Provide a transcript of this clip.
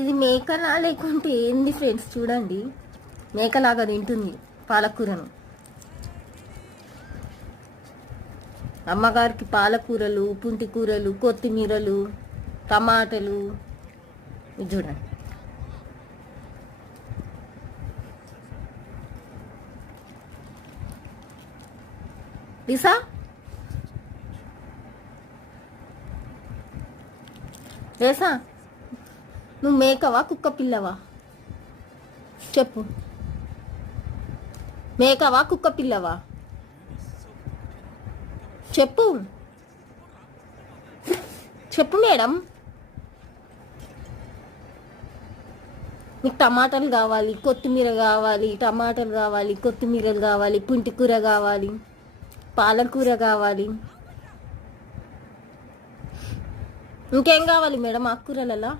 ఇది మేకలా లేకుంటే ఏంది ఫ్రెండ్స్? చూడండి, మేకలాగా తింటుంది పాలకూరను. అమ్మగారికి పాలకూరలు, పుంటి కూరలు, కొత్తిమీరలు, టమాటాలు, ఇది చూడండి. లిసా, లేసా, నువ్వు మేకవా కుక్క పిల్లవా? చెప్పు, మేకవా కుక్క పిల్లవా? చెప్పు చెప్పు మేడం. మీకు టమాటాలు కావాలి, కొత్తిమీర కావాలి, టమాటాలు కావాలి, కొత్తిమీరలు కావాలి, పుంటి కూర కావాలి, పాలకూర కావాలి, ఇంకేం కావాలి మేడం ఆకుకూరలలో?